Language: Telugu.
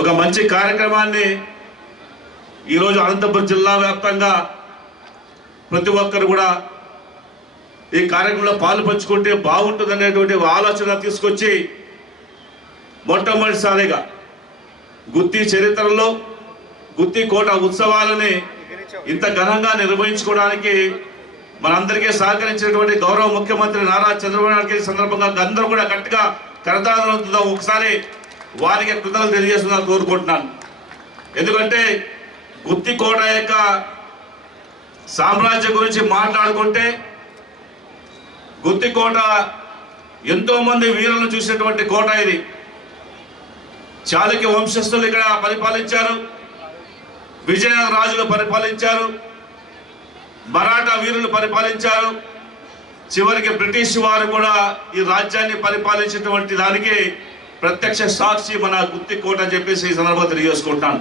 ఒక మంచి కార్యక్రమాన్ని ఈరోజు అనంతపురం జిల్లా వ్యాప్తంగా ప్రతి ఒక్కరు కూడా ఈ కార్యక్రమంలో పాలుపంచుకుంటే బాగుంటుందనేటువంటి ఆలోచన తీసుకొచ్చి మొట్టమొదటిసారిగా గుత్తి చరిత్రలో గుత్తి కోట ఉత్సవాలని ఇంత ఘనంగా నిర్వహించుకోవడానికి మనందరికీ సహకరించినటువంటి గౌరవ ముఖ్యమంత్రి నారా చంద్రబాబు నాయుడు సందర్భంగా అందరూ కూడా గట్టిగా కరతాళంతో ఒకసారి వారికి కృతజ్ఞతలు తెలియజేస్తున్నా కోరుకుంటున్నాను. ఎందుకంటే గుత్తి కోట యొక్క సామ్రాజ్యం గురించి మాట్లాడుకుంటే గుత్తి కోట ఎంతో మంది వీరులను చూసినటువంటి కోట. ఇది చాళుక్య వంశస్థులు ఇక్కడ పరిపాలించారు, విజయనగర రాజులు పరిపాలించారు, మరాఠా వీరులు పరిపాలించారు, చివరికి బ్రిటిష్ వారు కూడా ఈ రాజ్యాన్ని పరిపాలించినటువంటి దానికి ప్రత్యక్ష సాక్షి మన గుత్తి కోట అని చెప్పేసి ఈ సందర్భంగా తెలియజేసుకుంటాను.